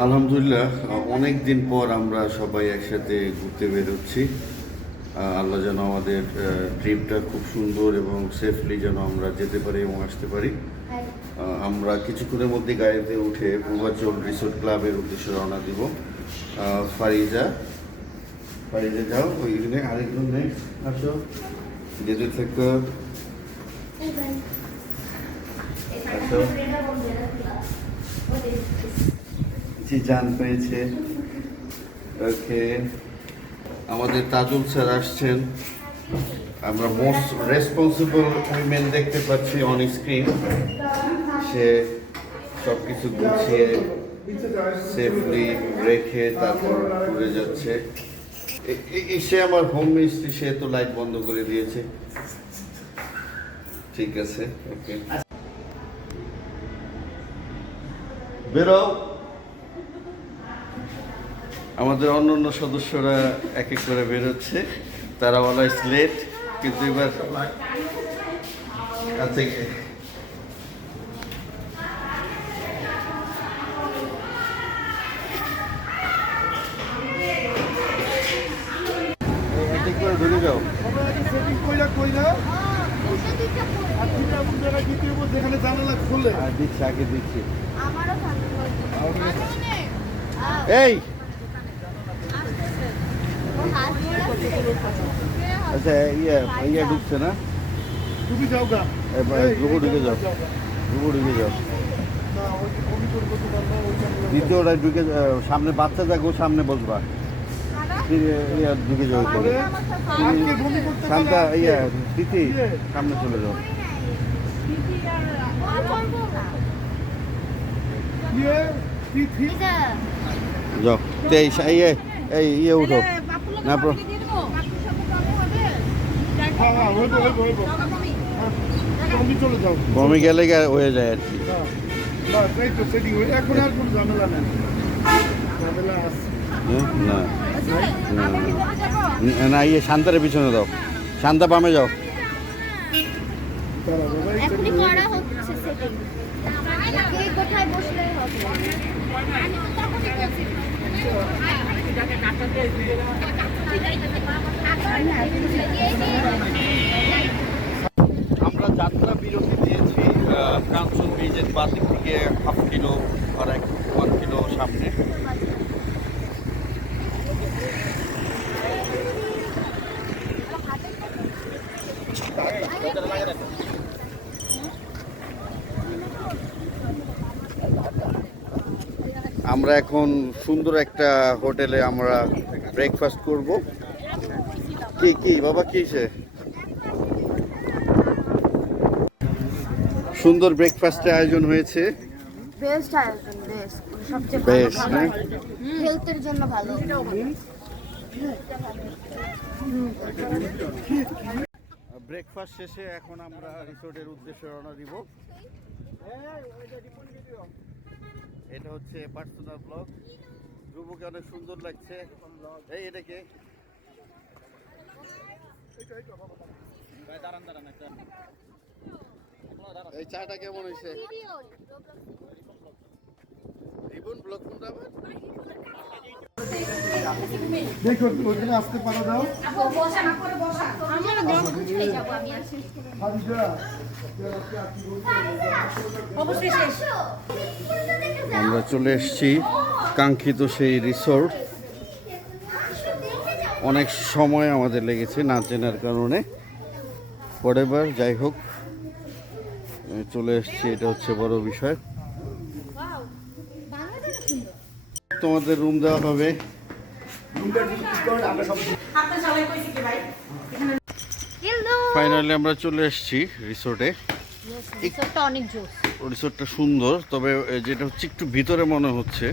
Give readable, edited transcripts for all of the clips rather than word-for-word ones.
আলহামদুলিল্লাহ, অনেক দিন পর আমরা সবাই একসাথে ঘুরতে বেরোচ্ছি। আল্লাহ যেন আমাদের ট্রিপটা খুব সুন্দর এবং সেফলি যেন আমরা যেতে পারি এবং আসতে পারি। আমরা কিছুক্ষণের মধ্যে গাড়িতে উঠে পূর্বাচল রিসোর্ট ক্লাবের উদ্দেশ্যে রওনা দিব। ফারিজা ফারিজা যাও ওইখানে, আরেকজন নেই, আসো যেতে থাকো। আসো, জি জান পেয়েছে। ওকে, আমাদের তাজুল স্যার আসছেন। আমরা মোস্ট রেসপন্সিবল উইমেন দেখতে পাচ্ছি অন স্ক্রিন। সে সব কিছু গুছিয়ে সেফলি রেখে তারপর ঘুরে যাচ্ছে। সে আমার হোম মিনিস্ট্রি, সে তো লাইট বন্ধ করে দিয়েছে। ঠিক আছে, ওকে, বেরো। আমাদের অন্য অন্য সদস্যরা এক এক করে বেরোচ্ছে, তারা অলওয়েজ লেট, কিন্তু এবার আচ্ছা ঢুকে যাও। যেখানে জানালা খুলে দিচ্ছি, আগে দিচ্ছি। এই এই আচ্ছা, ইয়ে ঢুকছে না? তুমি যাও গা, গ্রুপে ঢুকে যাও, গ্রুপে ঢুকে যাও। দ্বিতীয়টায় ঢুকে সামনে বাচ্চা থাকো, সামনে বসবা। ঢুকে যাও, শান্তা ইয়া তিথি সামনে চলে যাও। যাও, এই ইয়ে উঠো না, চলে যাও। বমি গেলে হয়ে যায় আর কি। এখন আর কোনো ঝামেলা নেই, ঝামেলা আছে না না, ইয়ে শান্তার পিছনে দাও, শান্তা বামে যাও। আমরা যাত্রা বিরতি দিয়েছি কাঞ্চন ব্রিজের বাদিক থেকে হাফ কিলো আর 1 কিলো সামনে। আমরা এখন সুন্দর একটা হোটেলে আমরা ব্রেকফাস্ট করব। কি কি বাবা, কিসে সুন্দর ব্রেকফাস্টের আয়োজন হয়েছে। বেস্ট আয়োজন, বেস্ট, সবচেয়ে বেশ ভালো, হেলথের জন্য ভালো। ব্রেকফাস্ট শেষে এখন আমরা রিসোর্টের উদ্দেশ্যে রওনা দিব। এটা হচ্ছে পার্সোনাল ব্লগ। ধ্রুবকে অনেক সুন্দর লাগছে। এই এটাকে এই চাটা কেমন হয়েছে? রিবন ব্লগ কোনটা আবার? দেখো ওখানে আসতে পারো দাও। আমরা চলে এসেছি কাঙ্ক্ষিত সেই রিসোর্ট। অনেক সময় আমাদের লেগেছে না চেনার কারণে, হোয়াটএভার, যাই হোক চলে এসেছি, এটা হচ্ছে বড় বিষয়। তোমাদের রুম দেওয়া হবে। ফাইনালি আমরা চলে এসেছি রিসোর্টে। রিসোর্টটা অনেক জোস। রিসোর্টটা সুন্দর, তবে যেটা হচ্ছে একটু ভিতরে মনে হচ্ছে।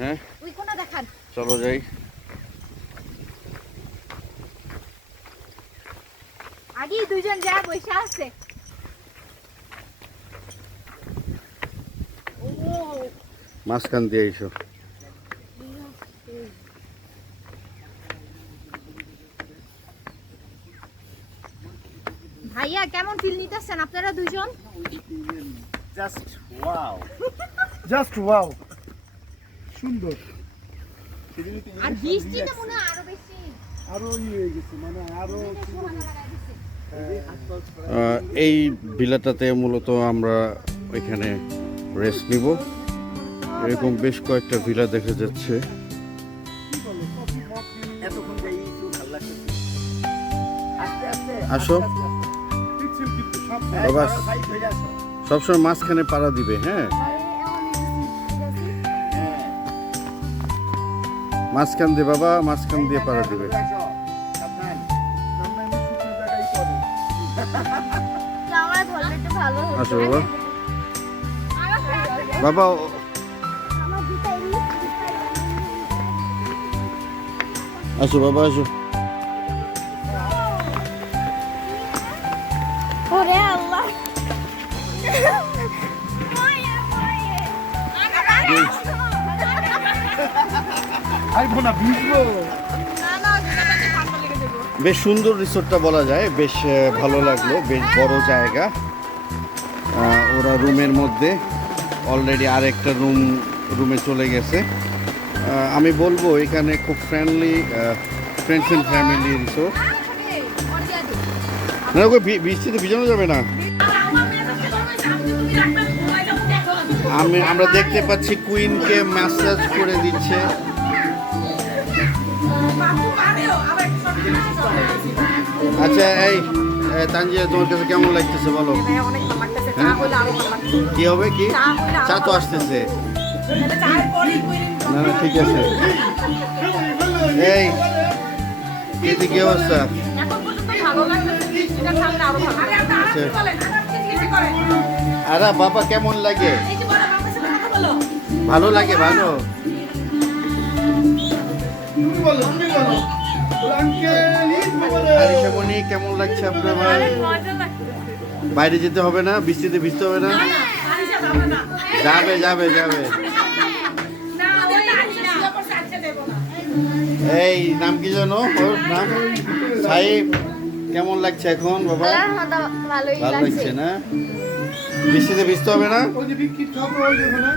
হ্যাঁ ওই কোণা দেখান। চলো যাই। আগেই দুইজন যা বসে আছে। মাঝখান দিয়ে এসো। ভাইয়া কেমন ফিল নিতেছেন আপনারা দুইজন? Just wow. জাস্ট ওয়াও, সুন্দর। আর বৃষ্টিতে মনে হয় আরো বেশি আরো হয়ে গেছে, মানে আরো সোহানা লাগাই দিছে। এই ভিলাটাতে মূলত আমরা ওইখানে রেস্ট নিব। এরকম বেশ কয়েকটা ভিলা দেখা যাচ্ছে। এতক্ষণ যাই একটু ভালো লাগছে। আস্তে আস্তে আসো। পিচ্ছিল কিন্তু সব বাবা সাইড হয়ে যাচ্ছে। সবসময় মাঝখানে পাড়া দিবে, হ্যাঁ মাঝখান দিয়ে বাবা, মাঝখান দিয়ে পাড়া দিবে। সাবধান। আমরা এমনি শুকনো জায়গায় করে। আমার ধরলে একটু ভালো হতো। আসো বাবা। আমার বাবা দুটো এমনি আসো বাবা, আসো। ওরে আল্লাহ আইবো না, ভিজবো। বেশ সুন্দর রিসোর্টটা বলা যায়, বেশ ভালো লাগলো, বেশ বড় জায়গা। ওরা রুমের মধ্যে অলরেডি আরেকটা রুমে চলে গেছে। আমি বলবো এখানে খুব friendly, friends and family resort. না ওকে বৃষ্টিতে ভিজানো যাবে না। আমরা দেখতে পাচ্ছি কুইনকে ম্যাসাজ করে দিচ্ছে। আচ্ছা এই তানজিয়া, তোমার কাছে কেমন লাগতেছে বলো? হ্যাঁ? কি হবে কি? চা তো আসতেছে। না না ঠিক আছে। এই এতে কি অবস্থা? আচ্ছা। আরে বাবা কেমন লাগে? ভালো লাগে, ভালো। তুমি বলো, তুমি বলো। আঙ্কেল, ঈদ মোবারক। আরিশা মনি কেমন লাগছে আপনার ভাই? বাইরে যেতে হবে না, বৃষ্টিতে ভিজতে হবে না? যাবে যাবে যাবে। এই নাম কি জানো ওর নাম? সাহেব কেমন লাগছে এখন বাবা? ভালোই ভালো লাগছে। লাগছে না? বৃষ্টিতে ভিজতে হবে না? ওই যে বিক্রির খাবো, ওই যে ওখানে।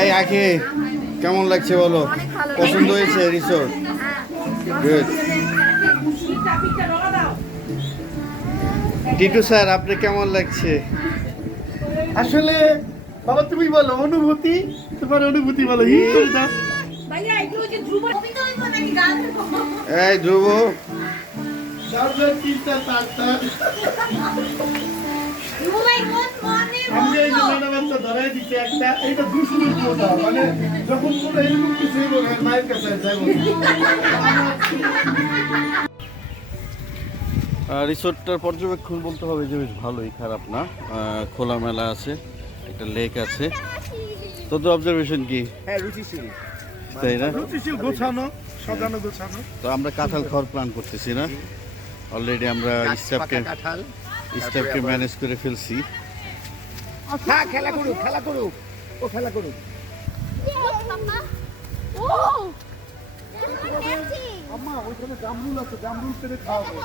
এই আখি কেমন লাগছে বলো? অনেক ভালো পছন্দ হয়েছে রিসোর্ট? গুড। টিটু স্যার আপনি কেমন লাগছে? আসলে বাবা তুমি বলো অনুভূতি, তোমার অনুভূতি বলো। ঈদ করে দাও। এই ধ্রুব তারপরে 3টা 4টা আমি এই যে নানা বাচ্চা ধরাই দিচ্ছে একটা, এইটা দুশোর মোটা, মানে যখন কোনো এরকম কিছু হইব মায়ের কাছে যাইব। রিসোর্টটার পর্যবেক্ষণ বলতে হবে যে বেশ ভালোই, খারাপ না। খোলামেলা আছে, একটা লেক আছে। তোদের অবজারভেশন কি? হ্যাঁ রুচিশীল। তাই না? রুচিশীল, গোছানো, সাজানো গোছানো। তো আমরা কাঁঠাল খাওয়ার প্ল্যান করতেছি না? অলরেডি আমরা স্টাফকে কাঁঠাল। ম্যানেজ করে ফেলছি। হ্যাঁ খেলা করুক, খেলা করুক, ও খেলা করুক। আম্মা ওইখানে জামরুল আছে, জামরুল পেরে খাওয়াবো।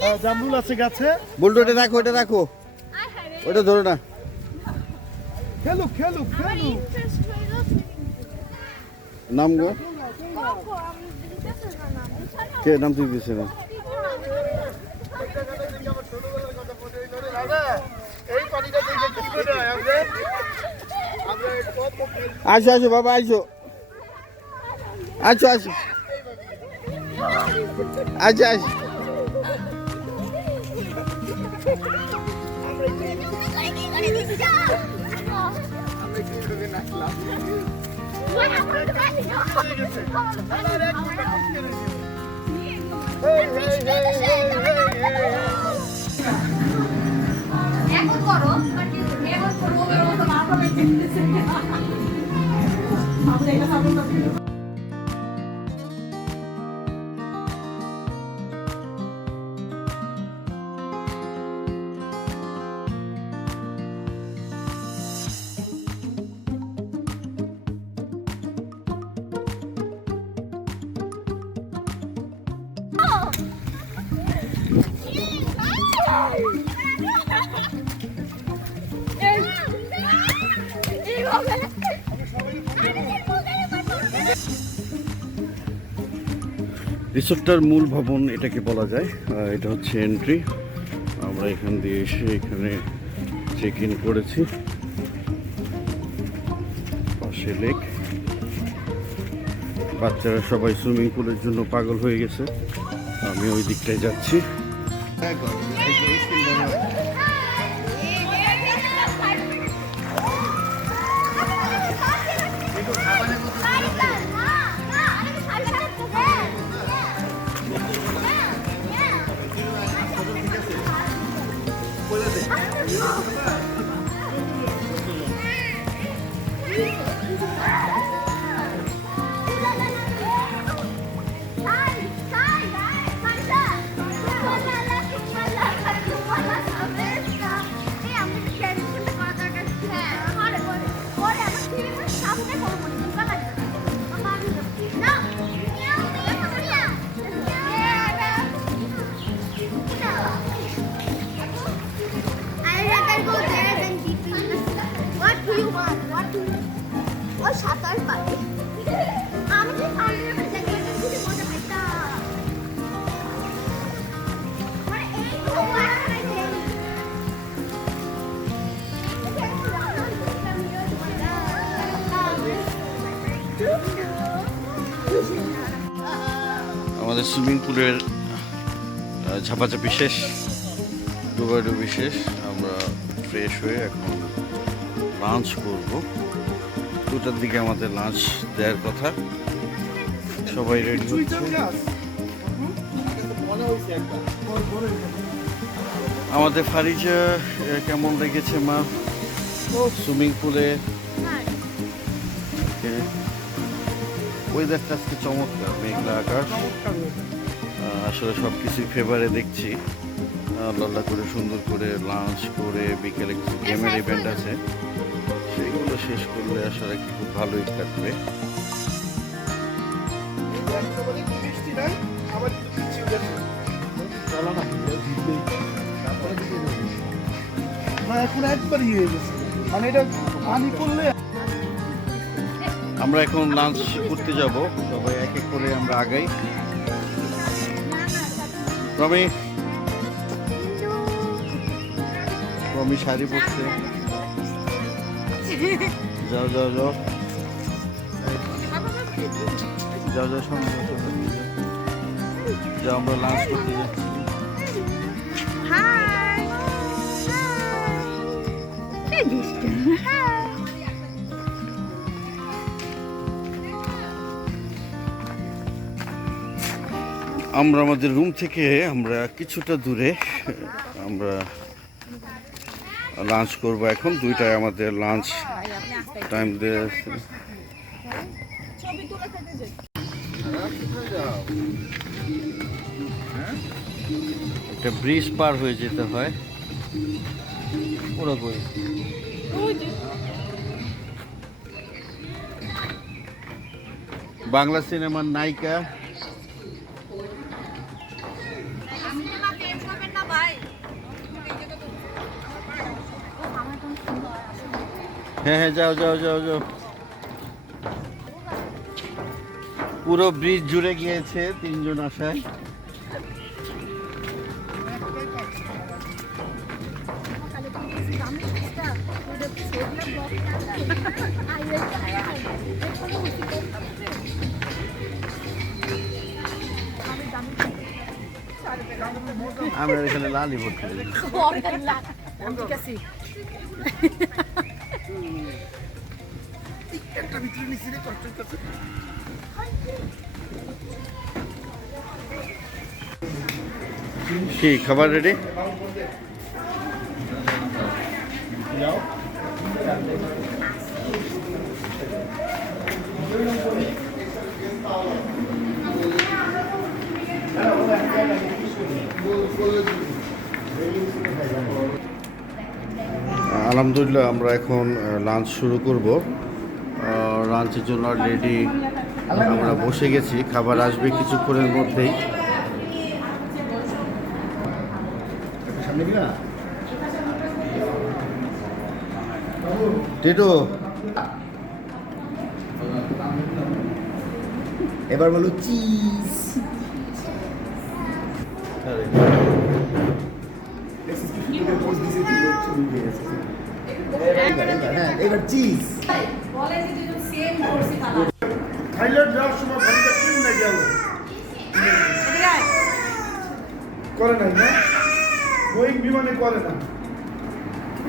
হ্যাঁ জামরুল আছে গাছে। বলতো ওটা রাখো, ওটা রাখো, ওটা ধরো না। খেলুক খেলুক খেলুক। নাম গো কে নাম তুই দিয়েছে না? এই পানিটা দেখে কি করে আমরা কত আসো আসো বাবা, আসো আসো আসো আচ্ছা আসো। এখন করো, এখন করবো রিসোর্টটার মূল ভবন এটাকে বলা যায়। এটা হচ্ছে এন্ট্রি। আমরা এখান দিয়ে এসে এখানে চেক ইন করেছি। পাশে লেক। বাচ্চারা সবাই সুইমিং পুলের জন্য পাগল হয়ে গেছে। আমি ওই দিকটায় যাচ্ছি। সাঁতার পারে আমি তো সাঁতারের মধ্যে খুবই মজা পাইতাম মানে এই তো আমাদের সুইমিং পুলের ঝাপাঝাপি শেষ, ডুবাডুবি শেষ। আমরা ফ্রেশ হয়ে এখন লাঞ্চ করব। 2টার দিকে আমাদের লাঞ্চ দেওয়ার কথা। সবাই রেডি হচ্ছে। আমাদের ফারিজা কেমন লেগেছে মা সুইমিং পুলে? ওয়েদারটা আজকে চমৎকার, মেঘলা আকাশ। আসলে সব কিছুই ফেভারে দেখছি। আল্লাহ করে সুন্দর করে লাঞ্চ করে বিকেলে কিছু গেমের ইভেন্ট আছে, সেইগুলো শেষ করলে আসলে কি খুব ভালোই কাটবে। এখন একবার ইয়ে হয়ে গেছে, মানে এটা পানি পড়লে। আমরা এখন লাঞ্চ করতে যাব, সবাই এক এক করে আমরা আগাই। রমি রমি শাড়ি পরছে। যাও যাও যাও যাও যাও সামনে যাও, আমরা লাঞ্চ করতে যাচ্ছি। আমরা আমাদের রুম থেকে আমরা কিছুটা দূরে আমরা লাঞ্চ করব। এখন 2টায় আমাদের লাঞ্চ টাইম দিয়ে একটা ব্রিজ পার হয়ে যেতে হয়। ওরা কই? বাংলা সিনেমার নায়িকা হ্যাঁ হ্যাঁ যাও যাও যাও যাও। পুরো ব্রিজ জুড়ে গিয়েছে 3 জন আসায়। আমরা এখানে লালি ভর্তি কি খাবার রেডি? আলহামদুলিল্লাহ আমরা এখন লাঞ্চ শুরু করব। লাঞ্চের জন্য রেডি আমরা বসে গেছি, খাবার আসবে কিছুক্ষণের মধ্যেই। টিটু এবার বলো চিজ। এবার চিজ। থাইল্যান্ড যাওয়ার সময় ভাইটা কিনে গেল করে নাই না বোয়িং বিমানে করে না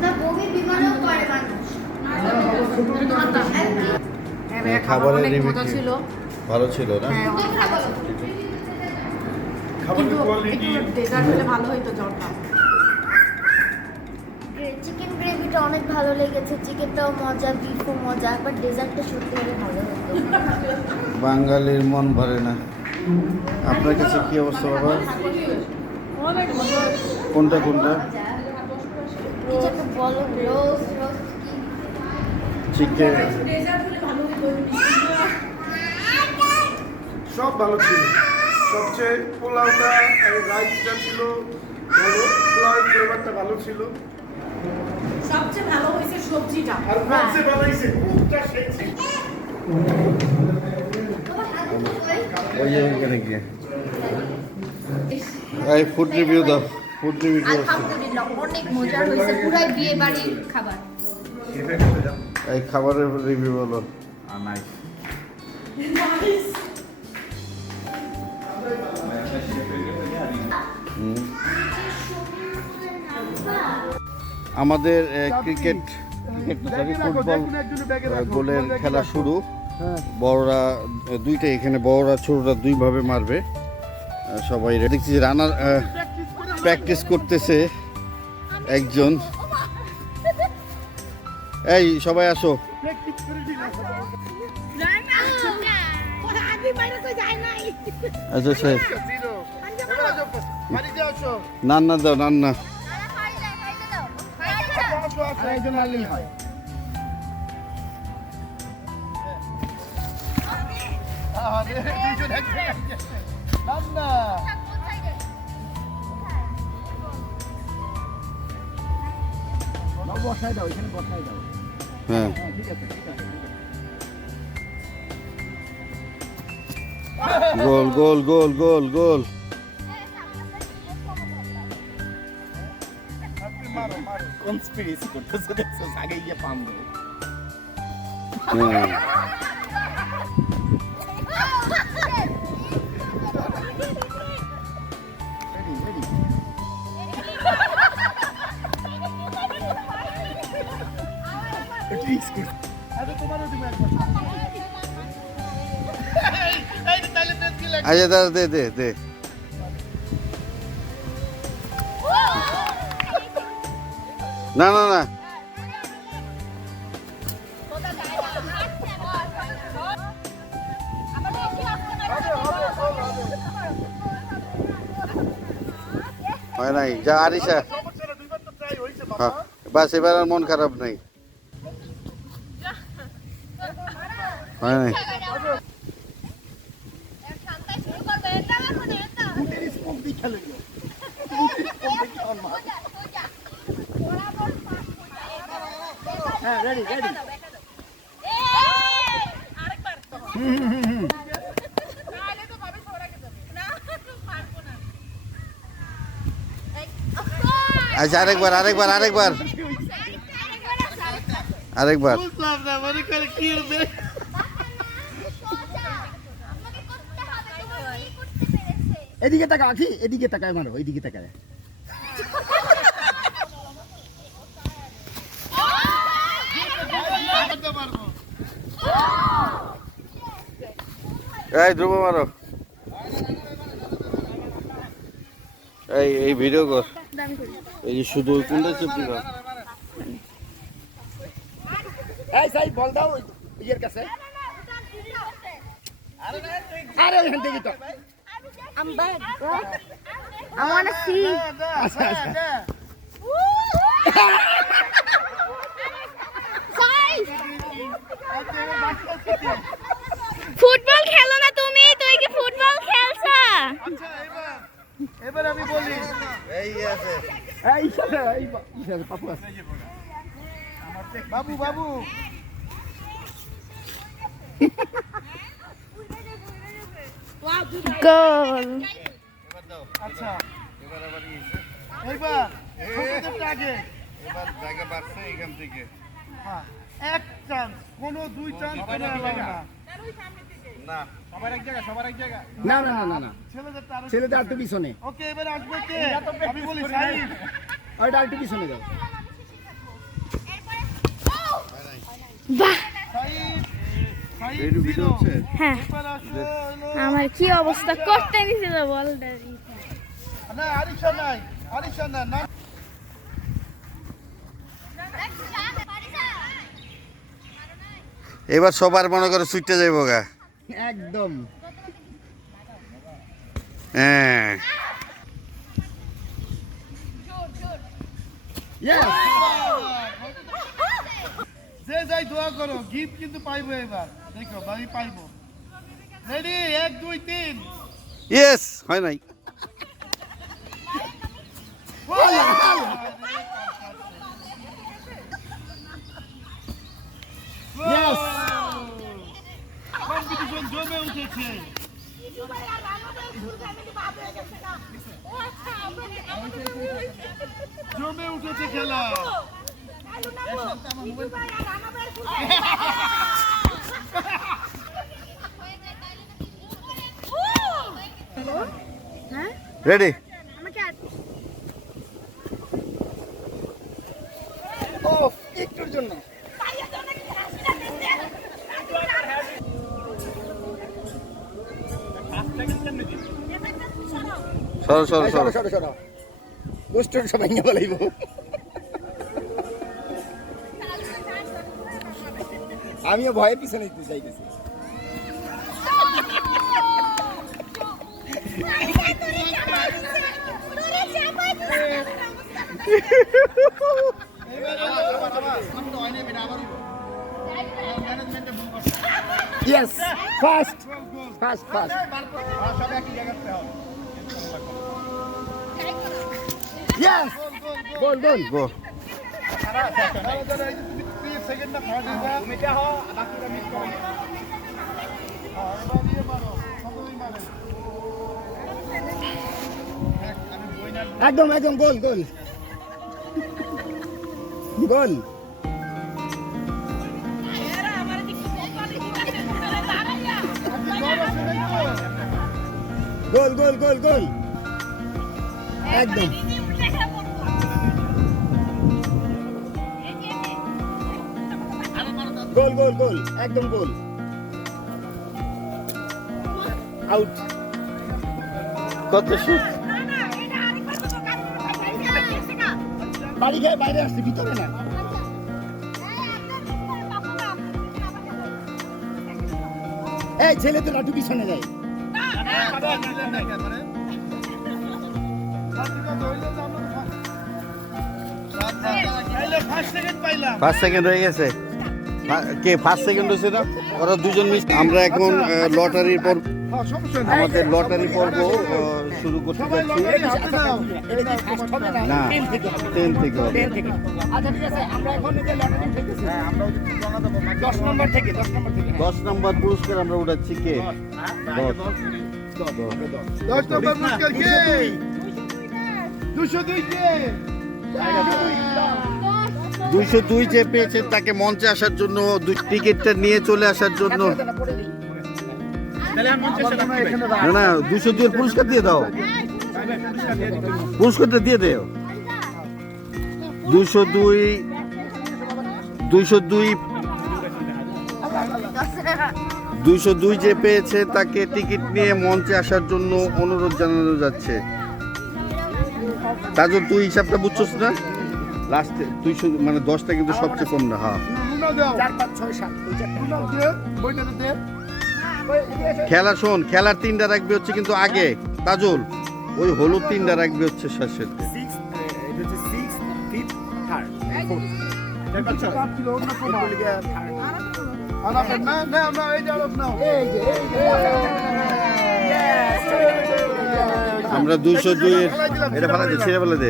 না বমি বিমানও করে মানুষ খাবারের রিভিউ ছিল ভালো ছিল না খাবারের কোয়ালিটি চিকেন গ্রেভিটা অনেক ভালো লেগেছে, চিকেনটাও মজা, বিফও মজা, বাট ডেজার্টটা সত্যি হলে ভালো হতো। বাঙালির মন ভরে না। আপনার কাছে কি অবস্থা বাবা? কোনটা কোনটা? কিছু একটা বলো, রোজ রোজ কি চিকেন সব ভালো ছিল। সবচেয়ে পোলাওটা আর রাইসটা ছিল ভালো, পোলাওয়ের ফ্লেভারটা ভালো ছিল। সবচেয়ে ভালো হয়েছে সবজিটা। আর কোনসে বানাইছে খুবটা শেখছি। ওই যে ওখানে গিয়ে এই ফুড রিভিউ দাও, ফুড রিভিউ কি অবস্থা? আলহামদুলিল্লাহ অনেক মজার হয়েছে, পুরাই বিয়ে বাড়ির খাবার। এই খাবারের রিভিউ বলো। আমাদের ক্রিকেট ফুটবল গোলের খেলা শুরু। বড়রা দুইটা এখানে, বড়রা ছোটরা দুইভাবে মারবে। সবাই দেখছি যে রানার প্র্যাকটিস করতেছে একজন। এই সবাই আসো। আচ্ছা শেষ। নান্না দাও, নান্না। বসাই দাও, এখানে বসাই দাও। হ্যাঁ ঠিক আছে, ঠিক আছে। গোল গোল গোল গোল গোল। কনস্পিরেসি করতেছে, দেখছো আগে গিয়ে পাম দেবে। হ্যাঁ রেডি রেডি। আচ্ছা দাদা দে দে দে। না না না হয় নাই, যা আরিশা। হ্যাঁ বাস, এবার আর মন খারাপ নেই। হয় নাই। হ্যাঁ রেডি রেডি। আচ্ছা আরেকবার আরেকবার আরেকবার আরেকবার। এদিকে তাকা আখি, এদিকে তাকায় মারো, এদিকে তাকায়। এই ধ্রুব মারো। এই ভিডিও কর। এই যে শুধু ওই কোনটা চেপটি না। এই সাই বল দাও ওই ইয়ের কাছে। আরে ওখান থেকে তো। I'm back, bro. I want to see. Football খেলো না তুমি? তুই কি ফুটবল খেলছা? আচ্ছা এবার আমি বলি এই আছে এই সাথে এই পাপু আছে। বাবু বাবু গোল। এবার দাও আচ্ছা এবার আবার ইয়েছে। এইবার ছোটদেরটা আগে এবার জায়গা বাড়ছে এখান থেকে হ্যাঁ এক চান্স কোনো দুই চান্স কোনো allow না না না না না না না ছেলেদেরটা আরো ছেলেদের একটু পিছনে ওকে এবার আসবে কে আমি বলি সাইড ওইটা একটু পিছনে দাও বাহ, সাইড সাইড একটু ভিডিও হচ্ছে হ্যাঁ এবার আসলো হলো আমার কি অবস্থা করতে নিছিল বলটা। না আরিশা নাই আরিশা না না এবার সবার মনে করে সুইটে যাইব গা একদম হ্যাঁ ইয়েস যে যাই দোয়া করো গিফট কিন্তু পাইবো এবার দেখো ভাই পাইবো রেডি 1 2 3 ইয়েস হয় নাই ইয়েস কম্পিটিশন জমে উঠেছে জমে উঠেছে খেলা হ্যাঁ রেডি আমাকে ও একটুর জন্য সরো সরো এই সরো সরো সরো সরো গোষ্ঠীর সবাই নিয়ে বলাইব আমিও ভয়ে পিছনে দিতে চাইতেছি yes fast fast fast yes goal goal go সেকেন্ডটা ফার্স্ট তুমি এটা হও বাকিটা মিস করো এবার দিয়ে মারো সকলেই মারো একদম একদম গোল গোল গোল গোল গোল গোল গোল একদম গোল গোল গোল একদম গোল আউট কত শুট বাড়ি খেয়ে বাইরে আসছে ভিতরে না এই ছেলে তো লাটু পিছনে যায় ফার্স্ট সেকেন্ড পাইলাম ফার্স্ট সেকেন্ড হয়ে গেছে কে ফার্স্ট সেকেন্ড হয়েছে না ওরা দুজন মিস আমরা এখন লটারির পর হ্যাঁ সমস্যা নেই আমাদের লটারি পর্ব শুরু করতে সবাই যাচ্ছি লটারি হাতে দাও এটা কি ফার্স্ট হবে না না 10 থেকে 10 থেকে হবে 10 থেকে আচ্ছা ঠিক আছে আমরা এখন এই যে লটারি খেলতেছি হ্যাঁ আমরা ওই যে জানা দেব 10 নম্বর থেকে 10 নম্বর থেকে 10 নম্বর পুরস্কার আমরা উঠাচ্ছি কে 10 নম্বর পুরস্কার কে 202 কে 202 যে পেয়েছে তাকে মঞ্চে আসার জন্য টিকিটটা নিয়ে চলে আসার জন্য না না 202 এর পুরস্কার দিয়ে দাও পুরস্কারটা দিয়ে দেও 202 যে পেয়েছে তাকে টিকিট নিয়ে মঞ্চে আসার জন্য অনুরোধ জানানো যাচ্ছে তাজল তুই হিসাবটা বুঝছস না লাস্টে 200 মানে 10টা কিন্তু সবচেয়ে কম না হ্যাঁ লুনা দাও 4 5 6 7 ওই চারটা লুনা দে বইটাতে দে খেলা শোন খেলার 3টা রাখবে হচ্ছে কিন্তু আগে তাজল ওই হলুদ 3টা রাখবে হচ্ছে শেষে 6 এটা হচ্ছে 6 5 3rd 4 কিলো না কোন আলাপ না না না এই যে আলাপ নাও এই যে আমরা 202 এর এটা ফেলা দে ছেড়ে ফেলা দে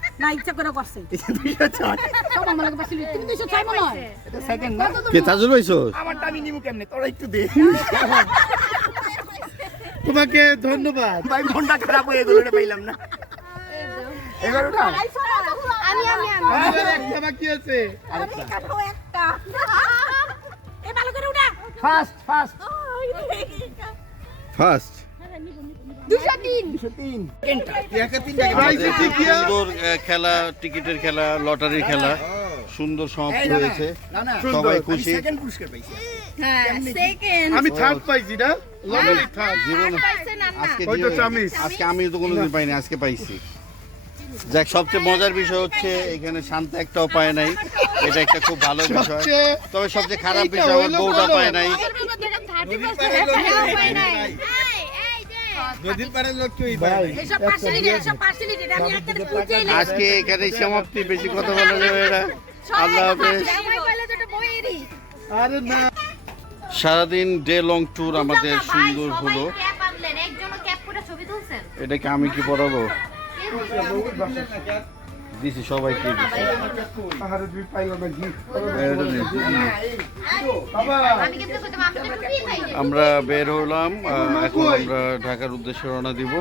না ইচ্ছা করে করছে 206 সব আমার লাগে পাচ্ছিল তুমি 206 মনে হয় এটা সেকেন্ড না কে তাজুল পাইছো? আমারটা আমি নিমু কেমনে তোরা একটু দে তোমাকে ধন্যবাদ। ভাই মনটা খারাপ হয়ে গেল এটা পাইলাম না এবার ওটা আমি আমাদের একটা বাকি আছে। একটা এই ভালো করে উঠা ফার্স্ট ফার্স্ট 203 203 প্রাইস কি সুন্দর খেলা, টিকিটের খেলা, লটারির খেলা সুন্দর সমাপ্তি হয়েছে। সবাই খুশি। সেকেন্ড পুরস্কার পাইছি হ্যাঁ সেকেন্ড আমি থার্ড পাইছি না, লটারি থার্ড। জীবনে পাইছেন না আজকে ওই তো জীবনে- চামিচ। আজকে আমি তো কোনোদিন পাইনি, আজকে পাইছি। যাক, সবচেয়ে মজার বিষয় হচ্ছে এখানে শান্ত একটাও পায় নাই, এটা একটা খুব ভালো বিষয়। সবচেয়ে- তবে সবচেয়ে খারাপ এইটা বিষয় আমার হইলো বউটা ভালো। পায় নাই। 30% পাই নাই নদীর পাড়ের লোক কেউই ভাই এসব পার্সেলিটি আমি একটা পুজেই আজকে এখানে সমাপ্তি, বেশি কথা বলা যাবে না। আল্লাহ হাফেজ। জামাই পাইলে তো বইয়েরই আরে না, সারাদিন ডে লং ট্যুর আমাদের সুন্দর হলো। ক্যাপ আনলেন, একজনও ক্যাপ করে ছবি তুলছেন। এটাকে আমি কি পড়াবো? দিছি সবাইকে দিছি। আরে তুই পাইলো না কি? এটা দিছি। বাবা আমি কিন্তু কইতাম আমি তো টুপি খাই না। আমরা বের হলাম, এখন আমরা ঢাকার উদ্দেশ্যে রওনা দিব।